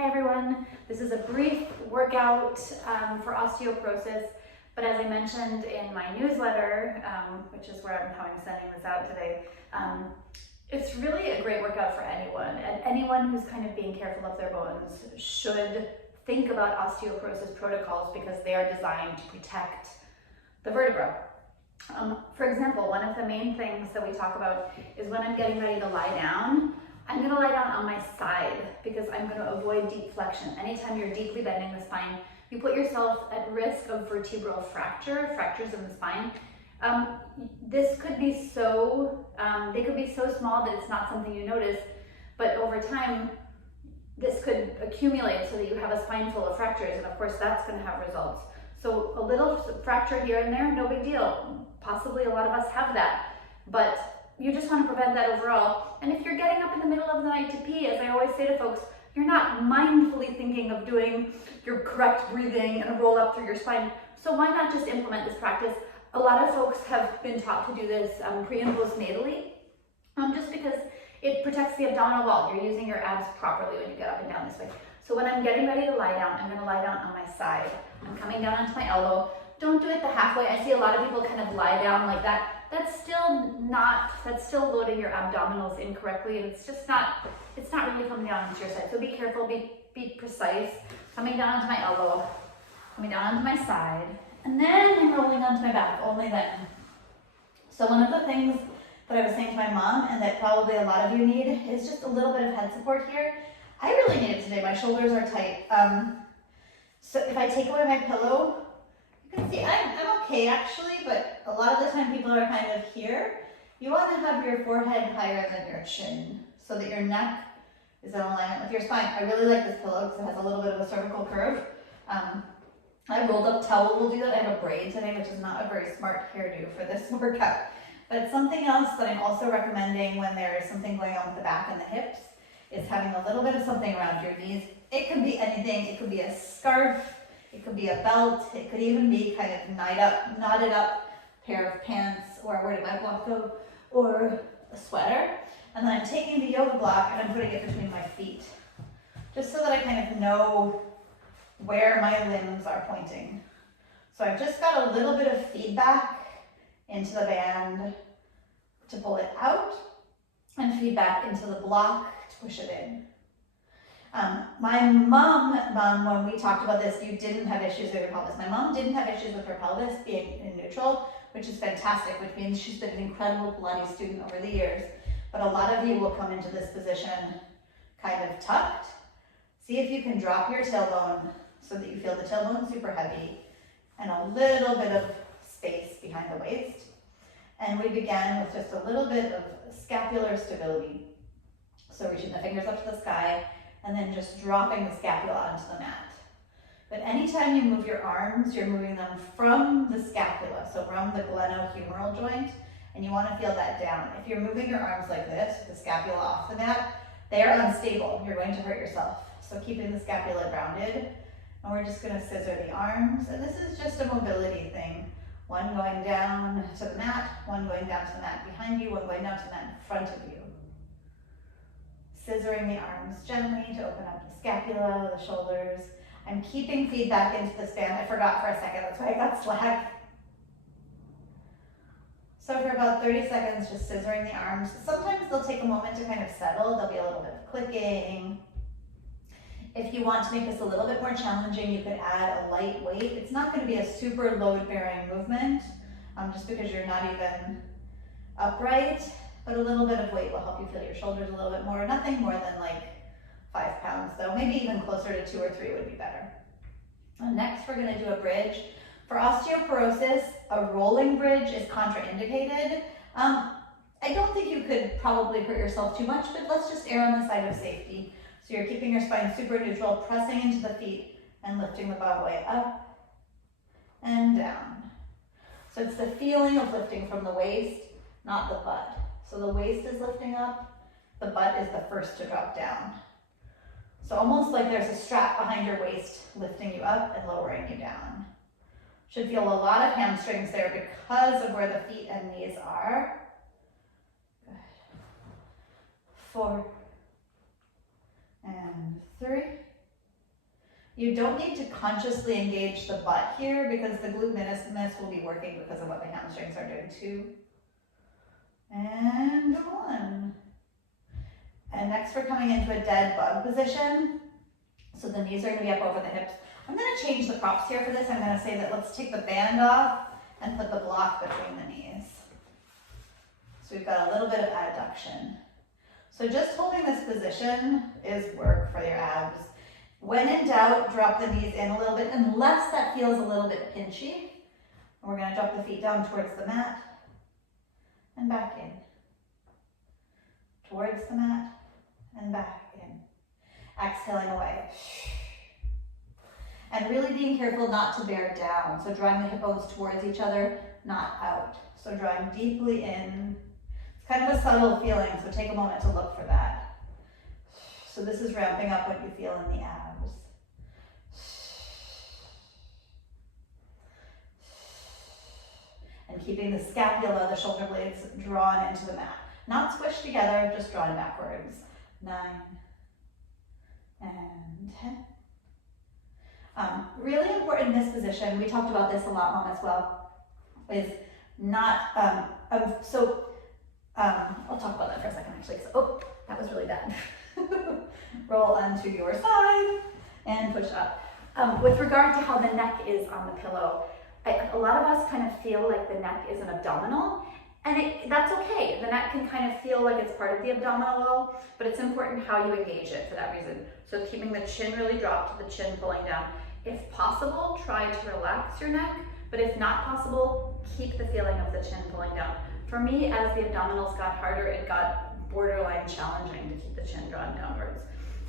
Hi everyone, this is a brief workout for osteoporosis, but as I mentioned in my newsletter, which is where I'm sending this out today, it's really a great workout for anyone, and anyone who's kind of being careful of their bones should think about osteoporosis protocols because they are designed to protect the vertebra. For example, one of the main things that we talk about is when I'm getting ready to lie down, I'm going to lie down on my side because I'm going to avoid deep flexion. Anytime you're deeply bending the spine, you put yourself at risk of vertebral fractures in the spine. This could be so, they could be so small that it's not something you notice, but over time, this could accumulate so that you have a spine full of fractures, and of course that's going to have results. So a little fracture here and there, no big deal. Possibly a lot of us have that, but you just want to prevent that overall. And if you're getting up in the middle of the night to pee, as I always say to folks, you're not mindfully thinking of doing your correct breathing and a roll up through your spine. So why not just implement this practice? A lot of folks have been taught to do this pre and postnatally, just because it protects the abdominal wall. You're using your abs properly when you get up and down this way. So when I'm getting ready to lie down, I'm going to lie down on my side. I'm coming down onto my elbow. Don't do it the halfway. I see a lot of people kind of lie down like that. That's still loading your abdominals incorrectly, and it's not really coming down onto your side. So be careful, be precise. Coming down onto my elbow, coming down onto my side, and then I'm rolling onto my back, only then. So one of the things that I was saying to my mom, and that probably a lot of you need, is just a little bit of head support here. I really need it today. My shoulders are tight. So if I take away my pillow, you can see I'm okay actually, but a lot of the time people are kind of here. You want to have your forehead higher than your chin so that your neck is in alignment with your spine. I really like this pillow because it has a little bit of a cervical curve. I rolled up towel will do that. I have a braid today, which is not a very smart hairdo for this workout. But something else that I'm also recommending when there is something going on with the back and the hips is having a little bit of something around your knees. It could be anything. It could be a scarf. It could be a belt. It could even be kind of knotted up pair of pants, or where did my block go? Or a sweater. And then I'm taking the yoga block and I'm putting it between my feet, just so that I kind of know where my limbs are pointing. So I've just got a little bit of feedback into the band to pull it out, and feedback into the block to push it in. My mom, when we talked about this, you didn't have issues with your pelvis. My mom didn't have issues with her pelvis being in neutral, which is fantastic, which means she's been an incredible Pilates student over the years. But a lot of you will come into this position kind of tucked. See if you can drop your tailbone so that you feel the tailbone super heavy and a little bit of space behind the waist. And we began with just a little bit of scapular stability. So reaching the fingers up to the sky and then just dropping the scapula onto the mat. But anytime you move your arms, you're moving them from the scapula, so from the glenohumeral joint, and you want to feel that down. If you're moving your arms like this, with the scapula off the mat, they are unstable. You're going to hurt yourself. So keeping the scapula grounded, and we're just going to scissor the arms, and this is just a mobility thing. One going down to the mat, one going down to the mat behind you, one going down to the mat in front of you. Scissoring the arms gently to open up the scapula, the shoulders. I'm keeping feedback into the band. I forgot for a second, that's why I got slack. So for about 30 seconds, just scissoring the arms. Sometimes they'll take a moment to kind of settle. There'll be a little bit of clicking. If you want to make this a little bit more challenging, you could add a light weight. It's not going to be a super load-bearing movement, just because you're not even upright, but a little bit of weight will help you feel your shoulders a little bit more. Nothing more than like 5 pounds though, maybe even closer to 2 or 3 would be better. And next we're going to do a bridge. For osteoporosis, a rolling bridge is contraindicated. I don't think you could probably hurt yourself too much, but let's just err on the side of safety. So you're keeping your spine super neutral, pressing into the feet and lifting the bottom way up and down. So it's the feeling of lifting from the waist, not the butt. So the waist is lifting up, the butt is the first to drop down. So almost like there's a strap behind your waist lifting you up and lowering you down. Should feel a lot of hamstrings there because of where the feet and knees are. Good. 4 and 3 You don't need to consciously engage the butt here because the glute medius will be working because of what the hamstrings are doing. 2 and 1. And next we're coming into a dead bug position. So the knees are going to be up over the hips. I'm going to change the props here for this. I'm going to say that let's take the band off and put the block between the knees. So we've got a little bit of adduction. So just holding this position is work for your abs. When in doubt, drop the knees in a little bit, unless that feels a little bit pinchy. We're going to drop the feet down towards the mat and back in. Towards the mat and back in. Exhaling away. And really being careful not to bear down. So drawing the hip bones towards each other, not out. So drawing deeply in. It's kind of a subtle feeling, so take a moment to look for that. So this is ramping up what you feel in the abs. And keeping the scapula, the shoulder blades, drawn into the mat. Not squished together, just drawn backwards. 9 and 10. Really important in this position, we talked about this a lot, Mom, as well, is not, I'll talk about that for a second, actually. Oh, that was really bad. Roll onto your side and push up. With regard to how the neck is on the pillow, a lot of us kind of feel like the neck is an abdominal, and that's okay. The neck can kind of feel like it's part of the abdominal wall, but it's important how you engage it for that reason. So keeping the chin really dropped, the chin pulling down. If possible, try to relax your neck, but if not possible, keep the feeling of the chin pulling down. For me, as the abdominals got harder, it got borderline challenging to keep the chin drawn downwards.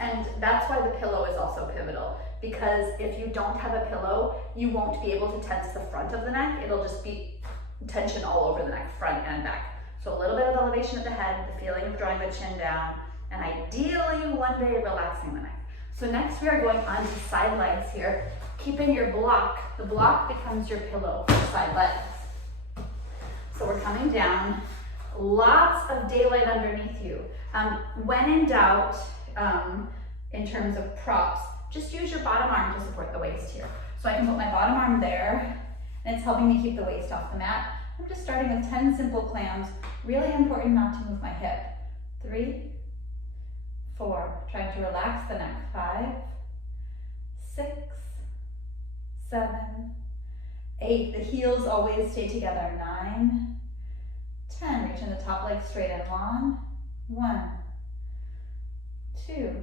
And that's why the pillow is also pivotal, because if you don't have a pillow, you won't be able to tense the front of the neck. It'll just be tension all over the neck, front and back. So a little bit of elevation at the head, the feeling of drawing the chin down, and ideally one day relaxing the neck. So next we are going on to side legs here, keeping your block. The block becomes your pillow for side legs. So we're coming down, lots of daylight underneath you. When in doubt, in terms of props, just use your bottom arm to support the waist here. So I can put my bottom arm there, and it's helping me keep the waist off the mat. I'm just starting with 10 simple clams. Really important not to move my hip. 3, 4, trying to relax the neck. 5, 6, 7, 8. The heels always stay together. 9, 10. Reaching the top leg straight and long. 1, 2,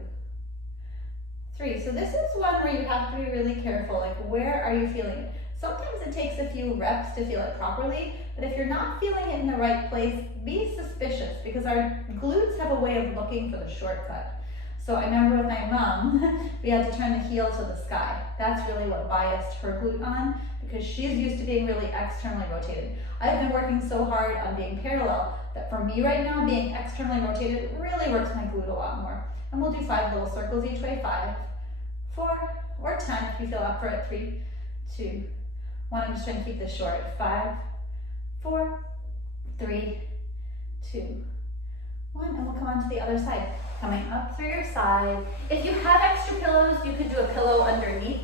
3. So this is one where you have to be really careful. Like, where are you feeling it? Sometimes it takes a few reps to feel it properly, but if you're not feeling it in the right place, be suspicious, because our glutes have a way of looking for the shortcut. So I remember with my mom, we had to turn the heel to the sky. That's really what biased her glute on, because she's used to being really externally rotated. I've been working so hard on being parallel that for me right now, being externally rotated really works my glute a lot more. And we'll do 5 little circles each way. 5, 4, or 10 if you feel up for it. 3, 2, 1. I'm just trying to keep this short. 5, 4, 3, 2, 1. And we'll come on to the other side. Coming up through your side. If you have extra pillows, you could do a pillow underneath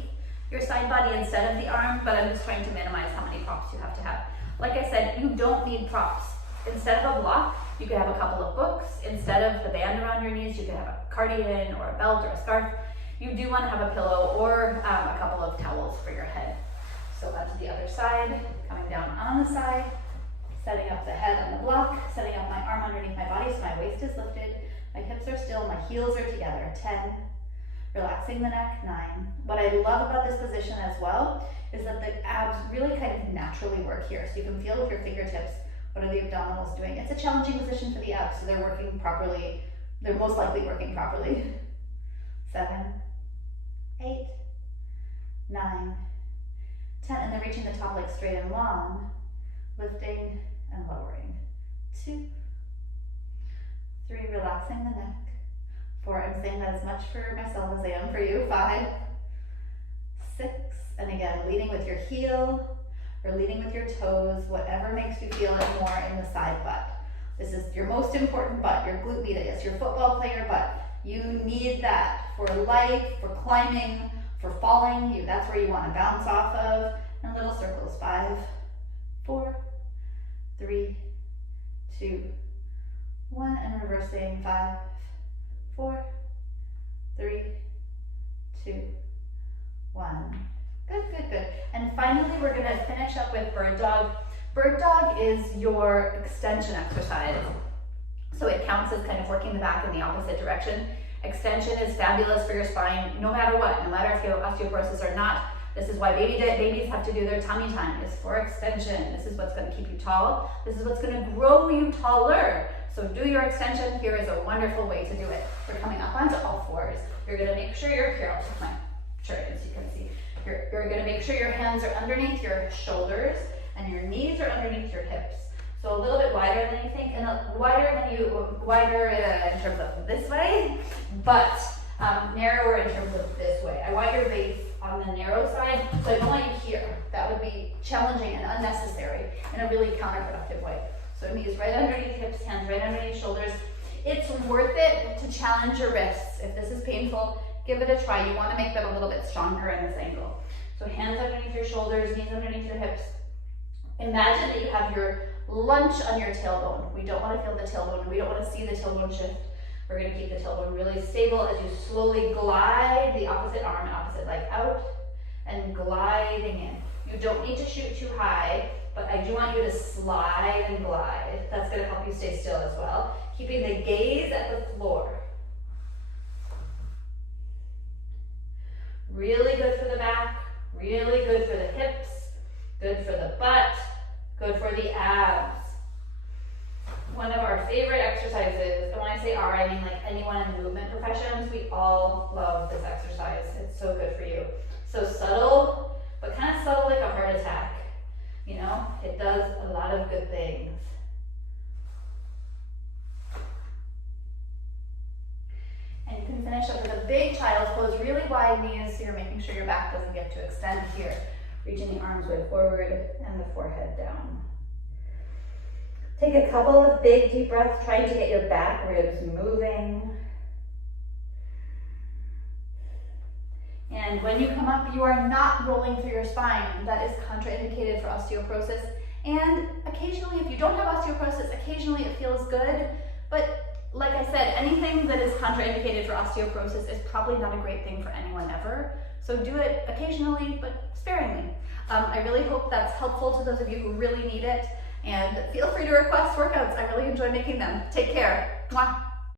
your side body instead of the arm, but I'm just trying to minimize how many props you have to have. Like I said, you don't need props. Instead of a block, you could have a couple of books. Instead of the band around your knees, you could have a cardigan or a belt or a scarf. You do want to have a pillow or a couple of towels for your head. So onto the other side, coming down on the side, setting up the head on the block, setting up my arm underneath my body so my waist is lifted, my hips are still, my heels are together. 10, relaxing the neck. 9. What I love about this position as well is that the abs really kind of naturally work here. So you can feel with your fingertips, what are the abdominals doing? It's a challenging position for the abs, so they're working properly. They're most likely working properly. 7, 8, 9, 10, and then reaching the top leg straight and long, lifting and lowering. 2, 3, relaxing the neck. 4, I'm saying that as much for myself as I am for you. 5, 6, and again, leading with your heel or leading with your toes, whatever makes you feel it more in the side butt. This is your most important butt, your glute medius, your football player butt. You need that for life, for climbing, for falling, that's where you want to bounce off of. And little circles, 5, 4, 3, 2, 1, and reversing, 5, 4, 3, 2, 1. Good, good, good. And finally, we're gonna finish up with bird dog. Bird dog is your extension exercise. So it counts as kind of working the back in the opposite direction. Extension is fabulous for your spine, no matter what, no matter if you have osteoporosis or not. This is why babies have to do their tummy time. It's for extension. This is what's going to keep you tall. This is what's going to grow you taller. So do your extension. Here is a wonderful way to do it. We're coming up onto all fours. You're going to make sure here, I'll take my shirt in so you can see. You're going to make sure your hands are underneath your shoulders and your knees are underneath your hips. So a little bit wider than you think, and wider in terms of this way, but narrower in terms of this way. I want your base on the narrow side, so I don't want you here. That would be challenging and unnecessary in a really counterproductive way. So knees right underneath hips, hands right underneath shoulders. It's worth it to challenge your wrists. If this is painful, give it a try. You want to make them a little bit stronger in this angle. So hands underneath your shoulders, knees underneath your hips. Imagine that you have your lunge on your tailbone. We don't want to feel the tailbone. We don't want to see the tailbone shift. We're going to keep the tailbone really stable as you slowly glide the opposite arm and opposite leg out and gliding in. You don't need to shoot too high, but I do want you to slide and glide. That's going to help you stay still as well. Keeping the gaze at the floor. Really good for the back, really good for the hips, good for the butt, good for the abs. One of our favorite exercises, and when I say our, I mean like anyone in movement professions, we all love this exercise. It's so good for you. So subtle, but kind of subtle like a heart attack. You know, it does a lot of good things. And you can finish up with a big child's pose, really wide knees, so you're making sure your back doesn't get to extend here. Reaching the arms way forward and the forehead down. Take a couple of big deep breaths, trying to get your back ribs moving. And when you come up, you are not rolling through your spine. That is contraindicated for osteoporosis. And occasionally, if you don't have osteoporosis, occasionally it feels good. But like I said, anything that is contraindicated for osteoporosis is probably not a great thing for anyone ever. So do it occasionally, but sparingly. I really hope that's helpful to those of you who really need it. And feel free to request workouts. I really enjoy making them. Take care. Mwah.